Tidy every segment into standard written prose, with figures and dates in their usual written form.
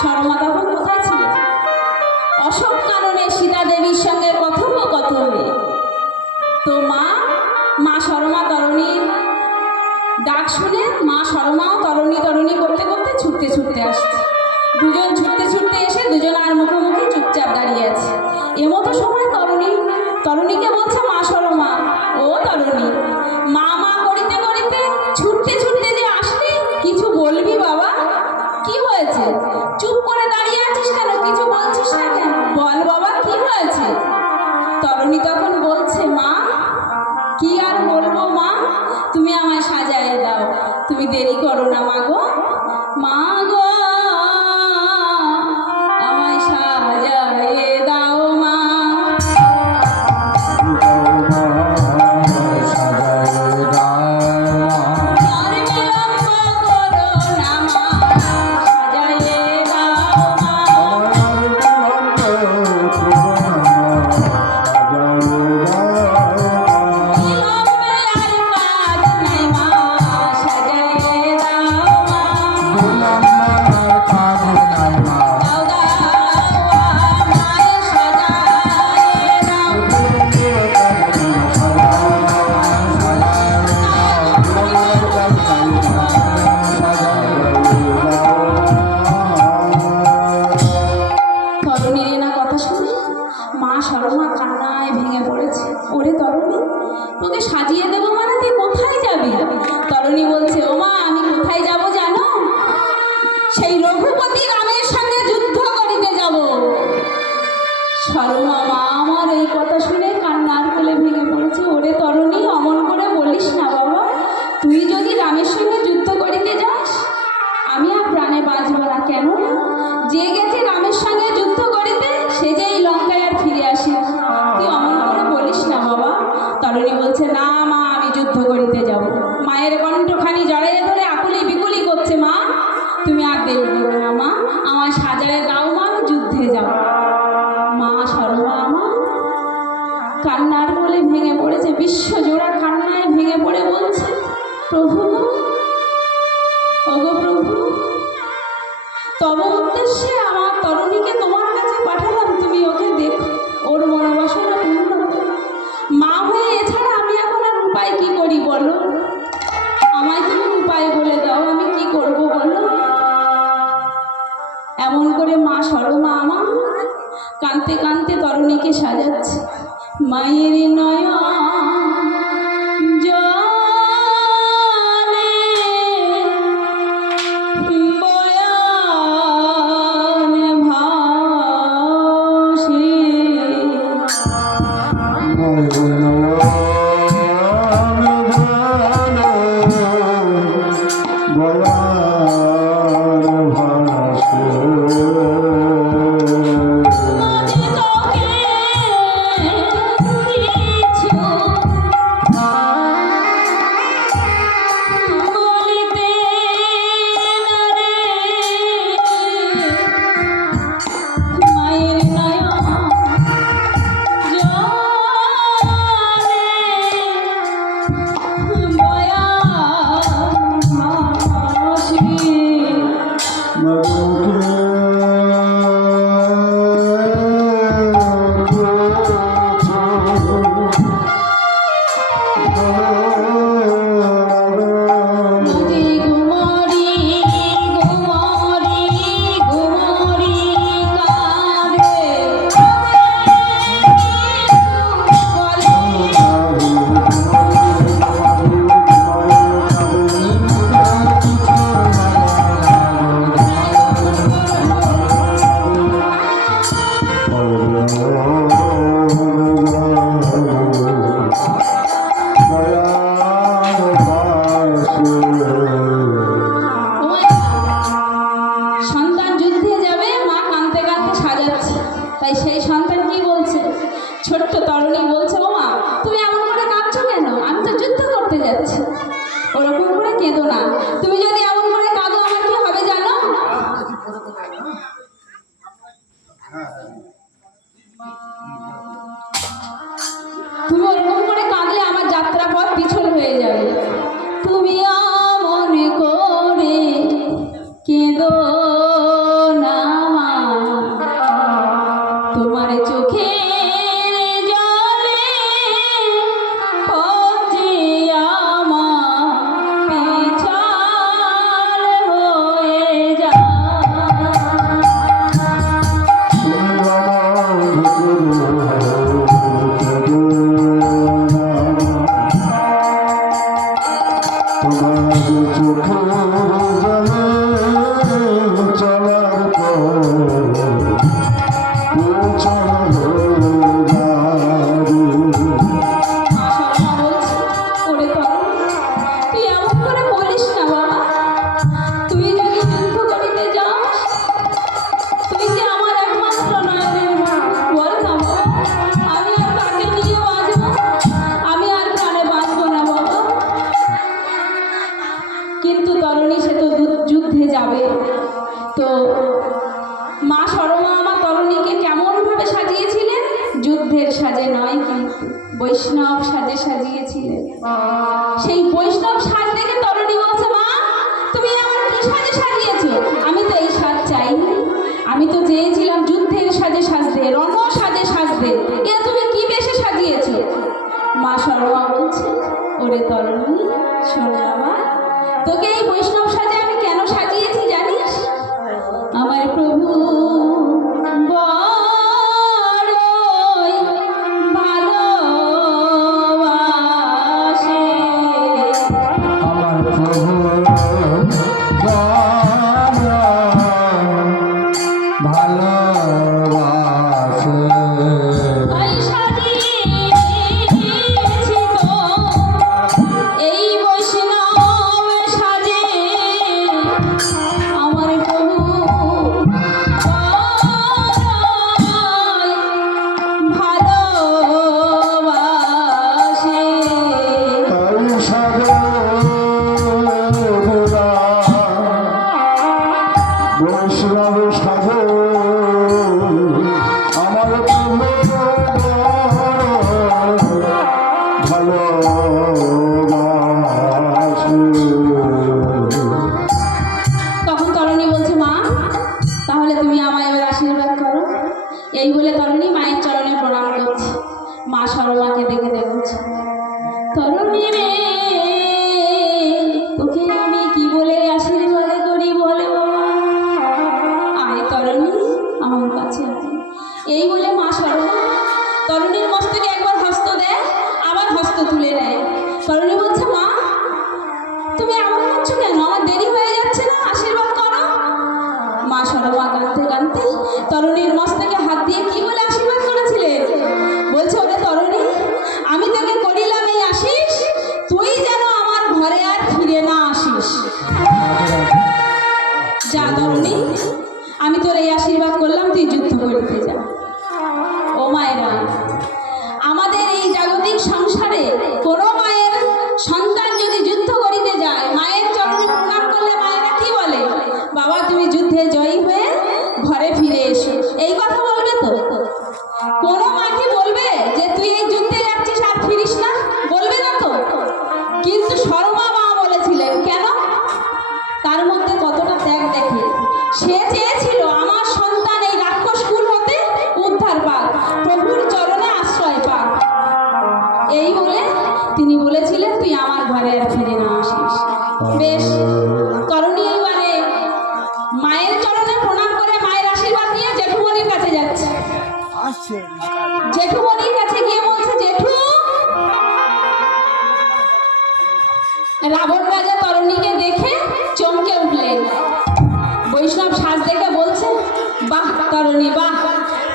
শর্মা তখন কোথায় ছিল? অশোক কাননে সীতা দেবীর সঙ্গে কথোপকথনে। তো মা শর্মা তরণীর ডাক শুনে মা শর্মাও তরণী তরণী করতে করতে ছুটতে ছুটতে আসছে। দুজন ছুটতে ছুটতে এসে দুজন আর মুখোমুখি চুপচাপ দাঁড়িয়ে আছে। এমতো সময় তরণীকে বলছে মা শর্মা, ও তরণী, মা মা করিতে করিতে ছুটতে ছুটতে যে আসলি, কিছু বলবি বাবা? কি হয়েছে? চুপ করে দাঁড়িয়ে আছিস কেন? কিছু বলছিস না কেন? বল বাবা, কি হয়েছে? তরণী তখন বলছে, মা কি আর বলবো মা, তুমি আমায় সাজায় দাও, তুমি দেরি করো না মা গো। মা গো আমায় সাজায় দাও মা। শর্মা মা আমার এই কথা শুনে কান্নার কোলে ভেঙে পড়েছে। ওরে তরণী, অমন করে বলিস না বাবা, তুই যদি রামের সঙ্গে যুদ্ধ করিতে যাস আমি আর প্রাণে বাঁচব না। কেন? যে গেছে রামের সঙ্গে যুদ্ধ করিতে সে যে এই লঙ্কায় আর ফিরে আসে, তুই অমন করে বলিস না বাবা। তরণী বলছে, না মা, আমি যুদ্ধ করিতে যাব। মায়ের কণ্ঠখানি জড়াইয়ে ধরে আকুলি বিকুলি করছে, মা তুমি আর দেরি করো না মা, আমায় সাজায় দাও মা, আমি যুদ্ধে যাব। মা শর্মা আমার কান্নার কোলে ভেঙে পড়েছে, বিশ্বজোড়া কান্নায় ভেঙে পড়ে বলছে, প্রভু ওগো প্রভু, তব উদ্দেশ্যে আমার তরণীকে তোমার কাছে পাঠালাম, তুমি ওকে দেখো, ওর মনোবাসনা পূর্ণ করো। মা হয়ে এছাড়া আমি এখন আর উপায় কি করি বলো? আমায় তুমি উপায় বলে দাও, আমি কি করব বলো? এমন করে মা শর্মা আমার কাঁদতে কাঁদতে তরণীকে সাজাচ্ছে। মায়ের নয়ন জলে বয়ান ভাসে, তুমি ওরকম করে কাঁদলে আমার যাত্রাপথ পিছল হয়ে যাবে। তুমি মনে করে কেঁদো না। মা সরমা আমার তরুণীকে কেমন ভাবে সাজিয়েছিলেন? যুদ্ধের সাজে নয়, কিন্তু বৈষ্ণব সাজে সাজিয়েছিলেন। সেই বৈষ্ণব সাজ দেখে তরুণী বলছে, মা তুমি আমার কি সাজে সাজিয়েছো? আমি তো এই সাজ চাইনি, আমি তো চেয়েছিলাম যুদ্ধের সাজে সাজতে, রণ সাজে সাজতে, এ তুমি কি বেশে সাজিয়েছো? মা সরমা বলছে, ওরে তরুণী শোন বাবা, তোকে এই বৈষ্ণব সাজে আমি কেন সাজিয়েছি জানিস? আমার প্রভু বড়ই ভালোবাসে। আমার প্রভু ভালোবাসে। আমি সাজিয়েছি তো এই বৈষ্ণব সাজে, আমার প্রভু বড়ই ভালোবাসে। তাই সাজে বৈষ্ণব সাজে আমার প্রভু ভালোবাসে। তখন তরুণী বলছে, মা তাহলে তুমি আমায় এবার আশীর্বাদ করো। এই বলে তরুণী মায়ের চরণে প্রণাম করছে। মা সরমাকে দেখে বলছে, তরুণী রে, তোকে আমি কি বলে আশীর্বাদ করি বলে বাবা? আয় তরুণী আমার কাছে আয়। এই বলে মা সরমা তরুণীর মস্তকে একবার হস্ত দেয়, আবার হস্ত তুলে নেয়। তরুণী বলছে, মা তুমি এমন করছো কেন? আমার দেরি হয়ে যাচ্ছে না, আশীর্বাদ করো। মা সরমা কাঁদতে কাঁদতে তরুণীর মস্তকে হাত দিয়ে কি বলে আশীর্বাদ করেছিলেন? বলছে, ওরে তরুণী, আমি তোকে করিলাম এই আশিস, তুই যেন আমার ঘরে আর ফিরে না আসিস। যা তরুণী, আমি তোর এই আশীর্বাদ করলাম, তুই যুদ্ধ করতে যা। ও মায়েরা, আমাদের এই জাগতিক সংসারে কোনো মায়ের সন্তান যদি যুদ্ধ করিতে যায়, মায়ের চরণে প্রণাম করলে মায়েরা কি বলে? বাবা তুমি যুদ্ধে জয়ী হয়ে ঘরে ফিরে এসো, এই কথা বলবে তো? কোনো মা কি বলবে যে তুই এই যুদ্ধে যাচ্ছিস আর ফিরিস না? বলবে না তো। কিন্তু সরমা মা বলেছিলেন, কেন? তার মধ্যে কতটা ত্যাগ দেখে। সে চেয়েছিল আমার সন্তান এই রাক্ষস কুল হতে উদ্ধার পাক, প্রভুর চরণে আশ্রয় পাক। এই বলে তিনি বলেছিলেন, তুই আমার ঘরে আর ফিরে না আসিস। বেশ, তরুণী এবারে মায়ের চরণে প্রণাম করে মায়ের আশীর্বাদ নিয়ে জেঠুমনির কাছে যাচ্ছে। জেঠুমনির কাছে গিয়ে বলছে, জেঠু, রাবণ রাজা তরুণীকে দেখে চমকে উঠলেন। বৈষ্ণব সাজ দেখে বলছে, বাহ তরুণী বাহ,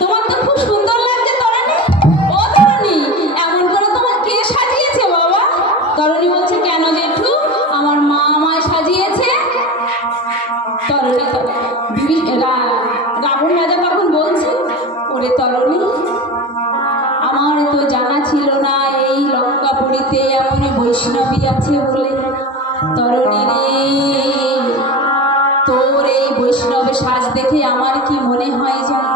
তোমার তো খুব সুন্দর লাগছে তরুণী। ও তরুণী, এমন করে তোমার কে সাজিয়েছে বাবা? তরুণী বলছে, কেন জেঠু, আমার মা আমায় সাজিয়েছে। তরুণী রাবণ রাজা তখন বলছে, ওরে তরুণী, আমার তো জানা ছিল না এই লঙ্কাপুরীতে এমন বৈষ্ণবী আছে বলে। তরুণী রে, তোর এই বৈষ্ণব সাজ দেখে আমার কি মনে হয় জানো?